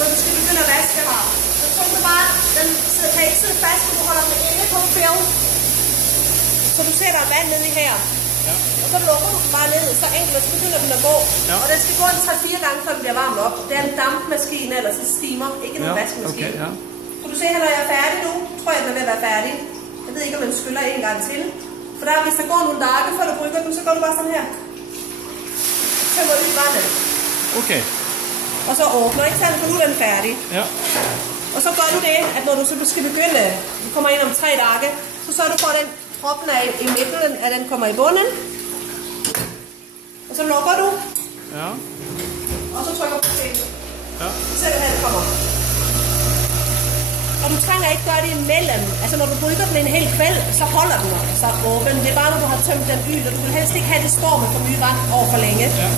når du skal begynde at vaske her, så tror du bare, den kan ikke sidde fast, så du holder den inde på fæv. Så du sætter vand ned i her. Ja. Og så lukker du den bare ned, så enkelt, og så begynder den at gå. Ja. Og den skal gå 3-4 gange, før den bliver varmt op. Det er en dampmaskine, eller så steamer, ikke en vaskemaskine. Okay, ja. Kan du se her, når jeg er færdig nu, tror jeg, den er ved at være færdig. Jeg ved ikke, om den skyller en gang til. For der, hvis der går nogle dage, før du brygger den, så går du bare sådan her. Tømmer ud i vandet. Okay. Og så åbner, ikke sandt, for nu er den færdig. Ja. Og så gør du det, at når du så skal begynde, du kommer ind om 3 dage, så sørger du for, at den proppen er i midten, at den kommer i bunden. Og så lukker du. Ja. Og så trykker du på det. Ja. Så ser du her, det kommer. Og du trænger ikke gøre det imellem. Altså når du brygger den en hel kvæld, så holder den sig åben. Det er bare, når du har tømt den ud, og du vil helst ikke have det står med for mye vand over for længe. Ja.